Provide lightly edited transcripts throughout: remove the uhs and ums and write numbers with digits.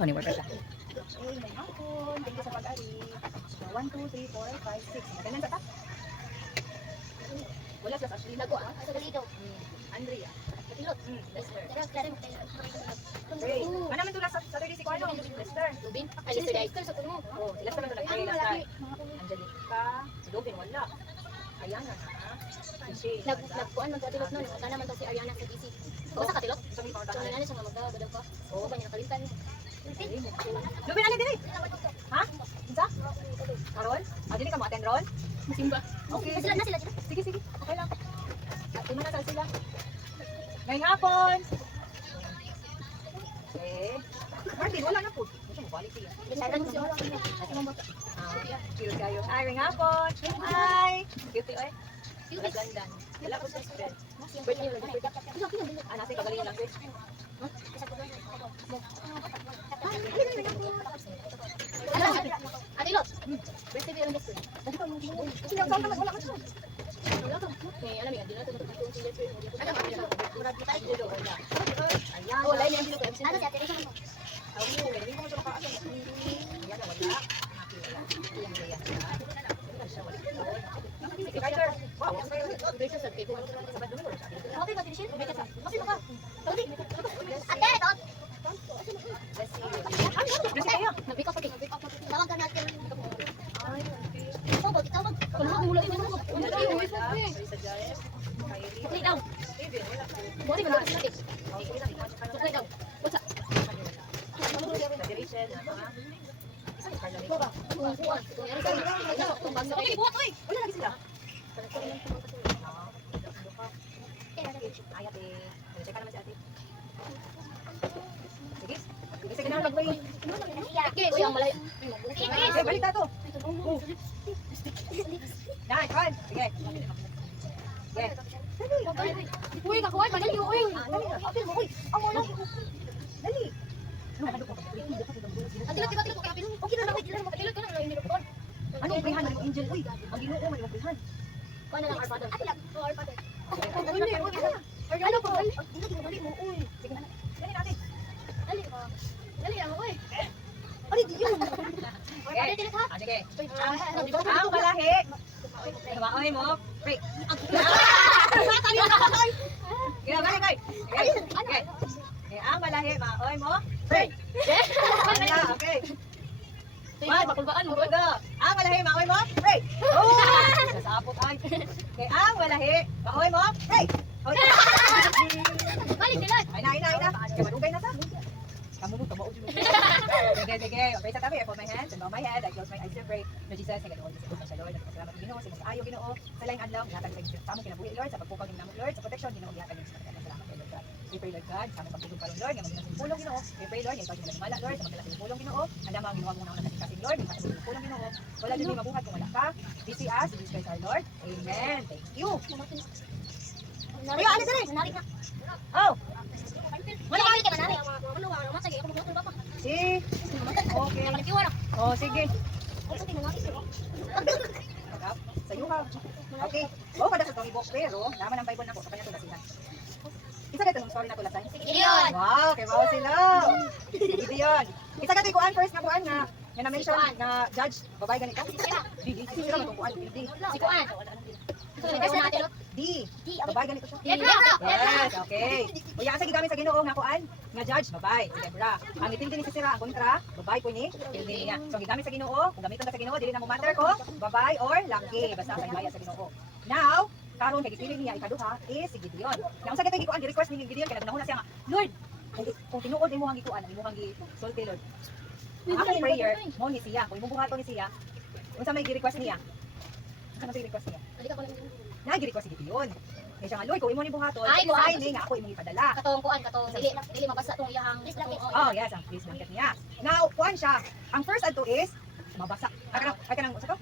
Oh, ni worker siya. Okay, may hapon. Thank you sa pag-ari. 1, 2, 3, 4, 5, 6. Maganan sa ta? Wala sa Ashley. Lago ah. Sa dito. Andrea. Pilot. Lester. Klase mo. Great. Ano naman ito sa Saturday si Kuano? Lester. Lubin. Ay, Lester guys. Sa tuno. Oh, si Lester naman ito nag-play last time. Angelica. Si Dovin wala. Ayan na ha. Si Shay. Nagkuan man sa tilot nun. Wala naman to si Ariana sa DC. Basta ka tilot. Sa may So, pautahan. nangyari siya nga magdadaw ka. Oo, ba niya nakalintan niya. Dovin, ano din eh? Ha? Isa? Karol? Ah, dili ka mo attend Ron? Simba. Okay. Sila na sila. Sige, sige. Okay lang. At tumanasal sila. Ngayong hapon. Okay. Martin, wala na po. Ito mo, balik siya. Bisaran siya. Cute kayo. Hi, ngayong hapon. Hi. Cute, oy. Magandang. Wala po sa spread. Birthday yun. Birthday. Ah, nasa kagaling lang. Atilot. Birthday yun. Wala ka siya. Wala to. May alam mo, hindi na ito matutulong si Jeffrey. Ano ba? Murag kita ito. Ayan. Oh, lain yung bilo ko. Ano si Ate Rachel mo? Hindi mo ito makaano. Ayan, wala. Wow, Rachel sa people. Okay ba, Rachel? Kasi baka. Ate, ito. let's see kayo. Nag-pick up again. Tawag ka natin. Tawag, tawag. Kung mula ito mo. Play down. Body ba natin? Play down. What's up? Okay, buhat, oy. Wala lagi sila. Ay, ate. Check ka naman si ate. Sige. Sige na, mag-play. Okay, uy, ang malay. Okay, balik na to. Dahil, Juan. Sige. Sige. Uy, kakuha, madali, uy. Apil mo, uy. Ang wala. Dali. Ang tilot ko kaya pinong. Okay na lang, tilot mo. Tilot ko na lang yung nilupon. Ano ang prihan? Ano angel? Uy, ang ginoo man ang prihan. Paano lang, our father? Ate lang, our father. Ano po? Dali mo, uy. Sige na. Dali natin. Dali mo. Dali lang, uy. Ano di yun? Our father, tilot ha? Sige. Ang malahi. Tumaoy mo. Break. Sige, balik, balik. Okay. Ang malahi, maoy mo. Break. Okay. Ay, pakulbaan mo. Go. Ang malahi, maoy mo. Break. Oh! Sasapot ay. Okay, ang malahi, maoy mo. Break. Okay. Balik, tilot. Ay na. Sige, madugay na sa. Kamu mo, tumaog yun. Sige. Okay, sa tabi. I fold my hands and bow my head. I close my eyes and pray. Lord Jesus, naganoon sa Lord. Nagpasalamat ng Ginoo sa imong kaayo, Ginoo. Sa laing adlaw, ihatag sa among kinabuhi, Lord. Sa pagpukaw ng namong Lord. Sa protection, Ginoo, ihatag sa salamat kay Lord God. We pray, Lord God, sa among pagtulong karon, Lord. Nga maging pulong, Ginoo. We pray, Lord, nga ikaw yung nagmala, Lord. Sa magdala sa pulong, Ginoo. Andam ang ginawa mo na natin kasing, Lord. Ihatag sa pulong, Ginoo. Wala din mabuhat kung wala ka. This is us, Jesus Christ our Lord. Amen. Thank you. Narik na, narik na. Oh, Wala ka kay narik. Ano ba? Matay ako magluto ba pa? si. Okay. Nakalikiwan ako. Oh, sige. Ano din narik? Sa'yo ka. Okay. Oo, kada sa itong ibok, pero naman ang Bible na po sa kanya tulasihan. Isa ka itong story na tulasan? Gideon. Wow, kay Bao sila. Gideon. Isa ka kuan first na kuan nga na-mention na judge, babae ganito. Di, sila mo itong kuan. Di. Si Kuan. Ito na natin. Di, babae ganito siya. Debra. Yes, okay. O yan sa gigamit sa Ginoo nga kuan, nga judge, babae, si Debra. Ang itindig ni sa sira, ang kontra, babae po ni, hindi niya. So gigamit sa Ginoo, kung gamiton na sa Ginoo, dili na mo matter ko, babae or lalaki, basta sa ibaya sa Ginoo. Now, karon kay gipili niya ikaduha is si Gideon. Yang sa katong gikuan, request ni Gideon kay nagdahon na siya nga, Lord, kung tinuod imong gikuan, imong sulti Lord. Ang aking prayer mo ni siya, kung imong buhaton ni siya, unsa may gi-request niya? Unsa may request niya? Dali ka ko lang. Nag-request si Gideon. Kaya siya nga, Lord, kung imo ni buhaton, Ay, buhaton. sign ni nga ako imong ipadala. Katong Kuan, katong dili mabasa tong iyang. Oh, yes, ang please blanket niya. Now, kuan siya. Ang first adto is mabasa. Ay kanang sa to?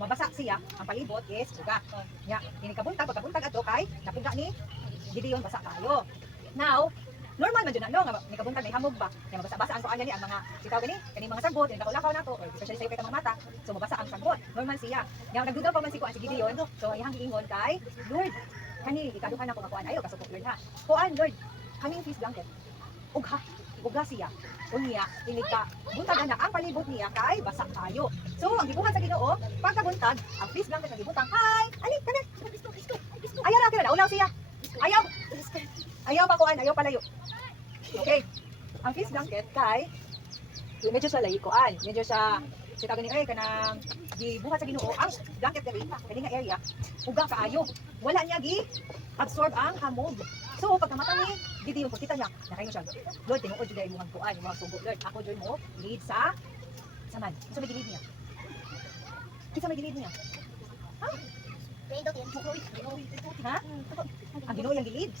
Mabasa siya. Ang palibot is suga. Nya, ini pagkabuntag adto kay napuga ni Gideon basa kayo. Now, normal man jud na no nga ni kabuntag may hamog ba. Nya mabasa-basa ang kuan ni ang mga sitaw kani mga sagot, ni lakaw nato or especially sa mga mata. So mabasa ang sagot. Normal siya. Nya nagdudaw pa man si kuan si Gideon. So iyang giingon kay Lord, kani ikaduha na ko nga kuan ayo kasupok Lord ha. Kuan Lord, kaming peace blanket. Ug ha, buga siya. Unya, inig ka, buntagan na ang palibot niya kay basa kayo. So, ang gibuhat sa Ginoo, pagkabuntag, ang fish blanket nga gibutang, hi, ali, kani. Ayaw na, kaya naulaw siya. Ayaw. Ayaw pa kuan, ayaw palayo. Okay. Ang fish blanket kay medyo siya layuan. Medyo siya sita gani ay kanang gibuhat sa Ginoo ang blanket diri kani nga area uga kaayo. Wala niya gi absorb ang hamog. So pagkamata ni Gideon kita niya nakaingon siya. Lord, tinuod jud imong kuan, imong sugo Lord. Ako jud mo lead sa man. Sa may gilid niya. Kita may gilid niya. Ha? Ang Ginoo yung gilid.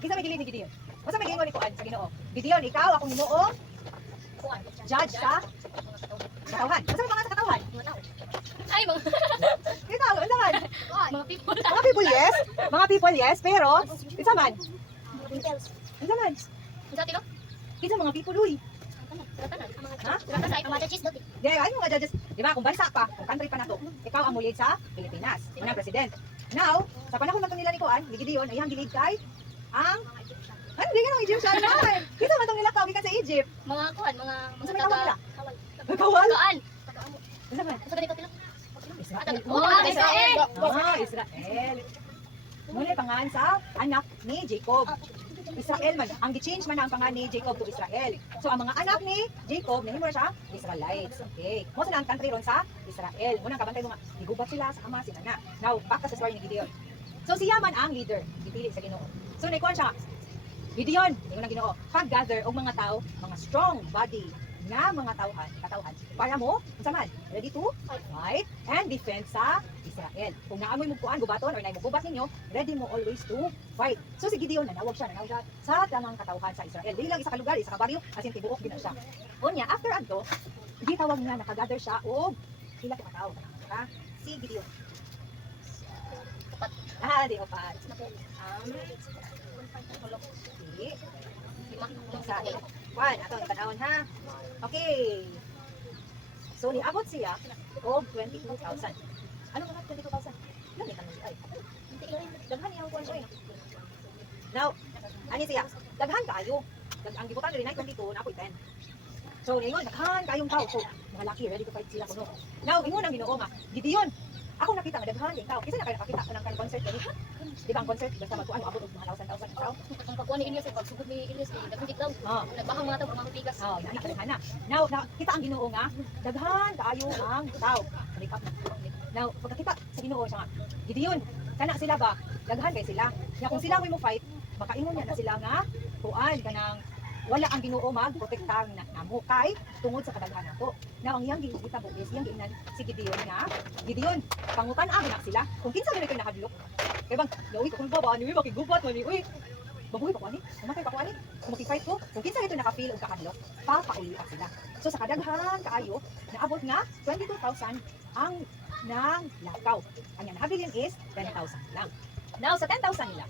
Kita may gilid ni Gideon. Basta may gingon ni kuan sa Ginoo. Gideon, ikaw akong Ginoo. Judge sa katawan. Basta may mga sa katawan. Ay, mga Kita, ano naman? mga people. Mga people yes, pero isa man. Isa man. Sa tilo? Kita mga people uy. Ha? Di ay mga judges, di ba kung bansa pa, kung country pa na to, ikaw ang mulid sa Pilipinas, unang president. Now, sa panahon man to nila ni Kuan, ni Gideon, ay ang gilid kay ang ano di ka ng Egyptian naman. Kita man tong nila gikan sa Egypt. Mga kuan, mga Unsa may tawag nila? Kawal. Kawal. Kaan. Isa man. Sa ganito tilo? Israel. Oh, Israel. Israel. Muna pangalan sa anak ni Jacob. Israel man. Ang gi-change man ang pangalan ni Jacob to Israel. So ang mga anak ni Jacob nahimo na siya Israelites. Okay. Mo sa ang country ron sa Israel. Muna kabantay mo nga gigubat sila sa ama sila na. Now back to the story ni Gideon. So siya man ang leader, gipili sa Ginoo. So naikuan siya. Gideon, ingon ang Ginoo, pag-gather og mga tao, mga strong body nga mga katawhan para mo unsa man ready to fight and defend sa Israel. Kung naamoy mo kuan gubaton or naay mo gubat ninyo, ready mo always to fight. So si Gideon nanawag siya sa tanang katawhan sa Israel. Dili lang isa ka lugar, isa ka baryo, as in tibuok gina siya. Unya after adto, gitawag nga nakagather siya og pila ka tawo. Si Gideon. Di opat. Sa Juan, atong itanawon ha. Okay. So niabot siya og 22,000. Ano mga 22,000? Gani ka ay. Daghan niya kuan oy. Now, ani siya? Daghan kaayo. Ang gibutan diri 22 na ako'y 10. So ingon daghan kaayong tao. So mga laki ready to fight sila kuno. Now ingon ang Ginoo nga, Gideon, ako nakita nga daghan yung tao. Kasi nakakita ko ng kan concert kani. Di ba ang concert basta magkuan abot og mga 1,000 tao. Ang pagkuha ni Elias, pagsugod ni Elias, dagang daw. Nagbahang mga tao, mga tigas. Na. Now, kita ang Ginoo nga, daghan kaayo ang tao. Recap na. Now, pagkakita sa Ginoo siya nga, Gideon, kana sila ba? Daghan kay sila. Nga kung sila mo fight, makaingon niya na sila nga, kuan kanang wala ang Ginoo magprotektar na namo kay tungod sa kadaghanan ko. Now, ang iyang gitabo is iyang giingnan si Gideon nga, Gideon, pangutan-an na sila. Kung kinsa man kayo nakadlok, kay bang, yawi ko kung baba, ni makigubat man ni, uy, babuhay pa ko ani, umatay pa ko ani, kung makifight ko, kung kinsa ito nakafeel og kakadlok, papauli pa sila. So sa kadaghan kaayo, naabot nga 22,000 ang nang lakaw. Ang yan nabilin is 10,000 lang. Now sa 10,000 nila,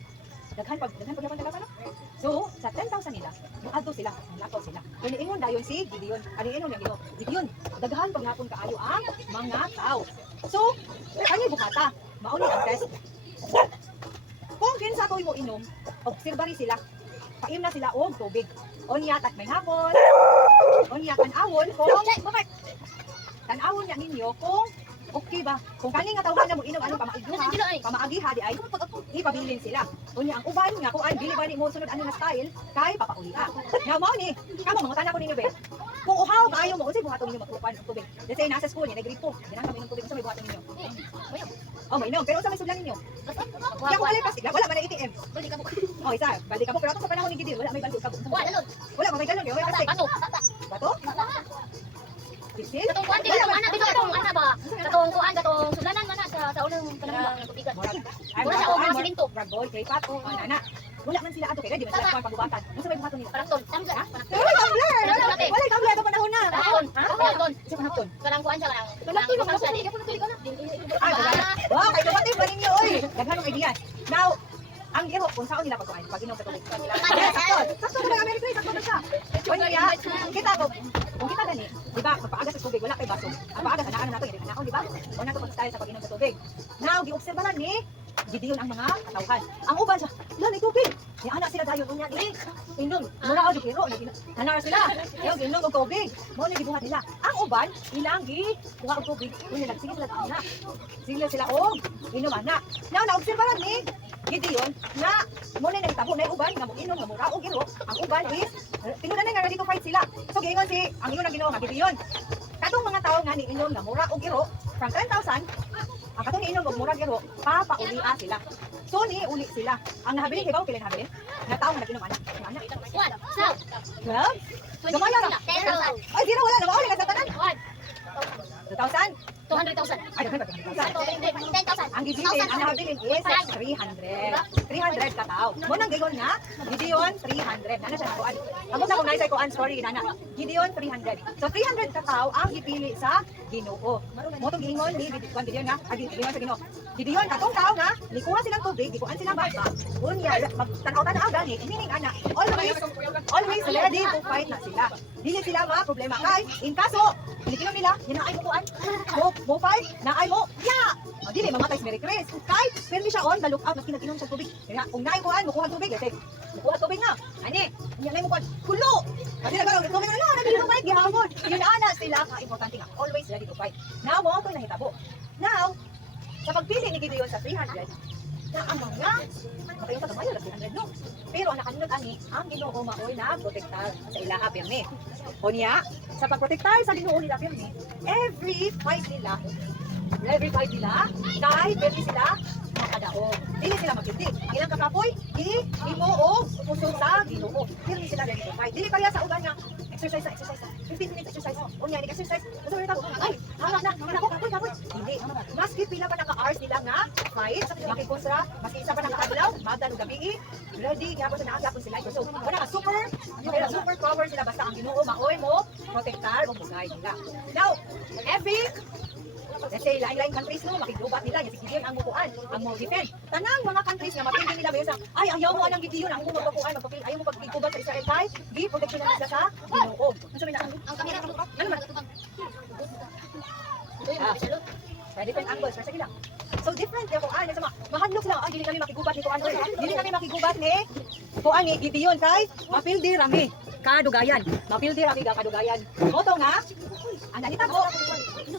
daghan pag yapon 10,000 no? So sa 10,000 nila, muadto sila, lakaw sila. Kani ingon dayon si Gideon, ani ingon yang Ginoo, Gideon, daghan paghapon kaayo ang mga tao. So, kani bukata, mauni ang test. Kung kinsa toy mo inom, obserbari sila. Paim na sila og tubig. Onya tat may hapon. Onya tan-awon kung tan-awon niya ninyo kung okay ba? Kung kani nga tawhan na mo inom anong pamaagiha di ay ipabilin sila. Unya ang uban nga kung dili ba ni mo sunod ani nga style kay papaulia. Nga mao ni kamo mga tanan ko ninyo be. Kung uhaw kaayo mo unsay buhaton ninyo magkupan og tubig. Let's say nasa school ni nagripo, dinang kami ng tubig sa may buhaton ninyo. Oh, may inom pero sa may sublan ninyo. Kaya kung alay plastic, wala man na ATM. Oh, isa, balik ka mo pero sa panahon ni Gideon wala may balik ka. Wala may galon, wala plastic. Bato? Sisil? Katong kuan dito, anak dito katong ana ba? Katong kuan katong sulanan man na sa ulong panahon ng tubigan. Wala sa mga silinto. Ragol, kay pato, ana. Wala man sila ato kay di man sila kuan pagubatan. Unsa may buhaton nila? Parang tamsa ha? Wala tumbler. Wala tumbler sa panahon na. Kahon. Sa panahon. Kanang kuan siya kanang. Ay, wow, kay dumating pa ninyo oy. Daghanong idea. Now, ang iro kung saan nila pagkuhan pag inom sa tubig. Sakto ba ng Amerika? Sakto na siya. Kunya, kita ko. Kung kita gani, di ba, magpaagas sa tubig, wala kay baso. Ang paagas na nato, inako, di ba? O nato pag-style sa pag-inom sa tubig. Now, giobserbahan ni Gideon ang mga katawhan. Ang uban siya, yan ay tubig. Ni anak sila dayon unya ni inom. Mura o dukiro, nanar sila. Yung ginom og tubig. Mo ni gibuhat nila. Ang uban, ilang buha og tubig. Kunya sige sila ana. Sige sila og inom ana. Now naobserbahan ni Gideon na mo na nagtabo na uban nga moinom nga mura og iro. Ang uban is tinudan na nga ready to fight sila. So giingon si ang iyon ang Ginoo nga Gideon. Katong mga tawo nga niinom nga mura og iro from 10,000 ang katong niinom og mura og iro papaulia sila. So ni uli sila. Ang nahabilin kay bawo pila nahabilin? Nga tawo nga naginom ana. Ana. 12. Gamaya ra. 10,000. Ay zero wala na mauli ka sa tanan. 2,000. 200,000. Ay dapat 2,000. 10,000. Ang gibilin, ang nahabilin is 300. 300 ka tao. Mo nang gigon nga, Gideon 300. Nana siya nakuan. Amo sa kung naisay ko ang story nana. Gideon 300. So 300 ka tao ang gipili sa Ginoo. Mo tong giingon ni Gideon nga, Gideon sa Ginoo. Gideon katong tao nga, likuha silang tubig, gikuan silang bata. Unya magtanaw-tanaw gani, meaning ana, always ready to fight na sila. Dili sila mga problema kay in kaso ilikinom nila, hinaay mo kuan. Mo fight, naay mo. Ya! O dili mamatay si Mary Chris. Kay permi siya on, na-look out na kinaginom sa tubig. Kaya kung naay kuan, mukuha tubig, kasi mukuha tubig na. Ani, yan ay mo kuan. Kulo. Kasi nagkaroon tubig na lang, nagili fight gihapon. Yun ana sila ka importante nga, always ready to fight. Now mo ako nahitabo. Now, sa pagpili ni Gideon sa 300, na ang mga makayon sa tumayo na 300 no. Pero ang nakanunod ani, ang Ginoo maoy na protektar sa ilaha pirmi. O niya, sa pagprotektar sa Ginoo nila pirmi, every fight nila, kahit pirmi sila, makadaog. Dili sila magpiti. Ilang kakapoy, imo o pusong sa Ginoo. Pirmi sila ready to fight. Dili pareha sa uban nga, exercise. 15 minutes exercise. O niya, exercise. Kasi tago, ay, hawak na, kapoy. Hindi. Maski pila pa naka-hours nila nga fight, makikontra, maski isa pa naka-adlaw, magdalo gabi, ready, gyapon sa naagapon sila. So, wala ka super power sila basta ang Ginoo maoy mo protektar o bugay nila. Now, let's say, lain-lain countries no, makigubat nila, yung si Gideon ang mukuan, ang mo defend. Tanang mga countries nga mapindi nila mayon sa, ay, ayaw mo anang Gideon, ang mo magpapuan, ayaw mo pagigubat sa Israel, kay, gi-protection na sila sa Ginoo. Ano sabi na, Ang kamera ko ba? ano man? Different angles, sa sila. So different yung kuan, sa mahadlok sila, ay, dili kami makigubat ni kuan, dili kami makigubat ni kuan ni Gideon, kay, mapildi rami, kadugayan. Mapildi rami ka kadugayan. Moto nga, ang nanitabo,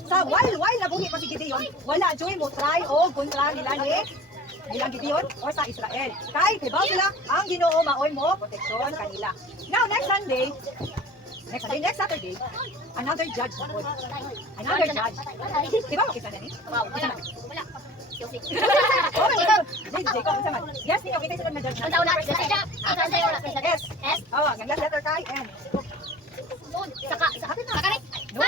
sa while nabuhi pa si Gideon, wala joy mo try o kontra nila ni nilang Gideon o sa Israel. Kay kibaw sila ang Ginoo maoy mo proteksyon kanila. Now next Saturday, another judge. Another judge. Diba makita na ni? Wow, wala. Excuse me. Oh my God. Jacob, isa man. Yes, niyo kita sila na judge. Ang taon na, S. Oh, ang last letter kay N. Saka No.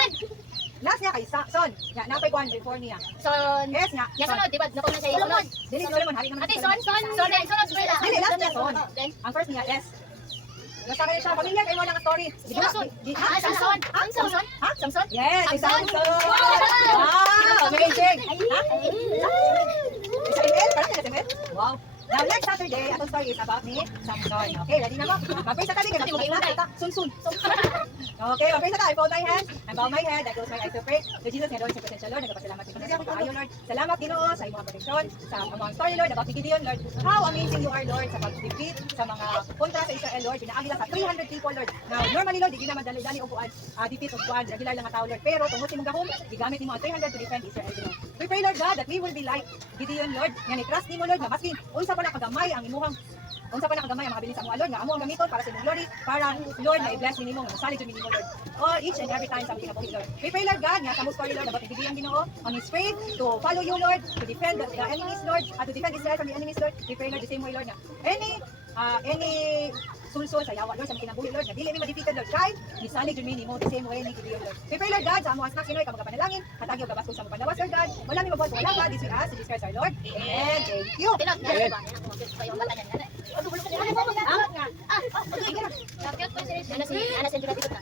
Last niya kay Son. Ya, napay kuan before niya. Son. S nga. Ya sunod, di ba? Napauna siya yung sunod. Dili Solomon, hari naman. Ate, son. Sila. Dili, last niya Son. Then, Ang first niya S. Basta kayo siya, familiar kayo lang ang story. Di ba? Samson. Ha? Samson. Samson? Ha? Samson? Yes, si Samson. Samson. Ah, amazing. Ha? Sa email? Parang nila sa email? Wow. Now, next Saturday, atong story is about ni Samson. Okay, ready na mo? Mapray sa tabi, kasi magkita. Sun. Okay, mapray sa tabi. I fold my hands. I bow my head. I close my eyes to pray. To Jesus, nga Lord, sa potential Lord. Nagpasalamat sa Panginoon. Kaayo, Lord. Salamat, Ginoo, sa imong proteksyon. Sa mga story, Lord, about ni Gideon, Lord. How amazing you are, Lord, sa pag-defeat sa mga kontra sa Israel, Lord. Pinaagi lang sa 300 people, Lord. Now, normally, Lord, di naman dali upuan, defeat of God, regular lang ang tao, Lord. Pero, tungkol sa imong gahom, gigamit ni mo ang 300 to defend Israel, Lord. We pray, Lord God, that we will be like Gideon, Lord. Nga ni-trust ni mo, Lord, na maski unsa pa na kagamay ang imuhang mga bilis sa mga Lord, nga amo ang gamiton para sa imong glory, para Lord na i-bless ni mo, masalig jud ni mo, Lord. All each and every time something about Lord. We pray, Lord God, nga sa story, Lord, about Gideon Ginoo on his faith to follow you, Lord, to defend the enemies, Lord, to defend Israel from the enemies, Lord. We pray, Lord, the same way, Lord, na any sulsol sa yawa, Lord, sa mga kinabuhi, Lord, na dili mi ma-defeated, Lord, kay nisalig jud ni mo the same way ni Gideon, Lord. We pray, Lord God, sa amo anak sinoy ka magapanalangin, hatagyo gabas ko sa mga panawas, Lord God. Wala mi mabot, wala ka, this we ask, this Christ our Lord. Amen. Thank you. Pinag, nasa ba? Yung bata niyan. Ano si Ana Sandra dito na.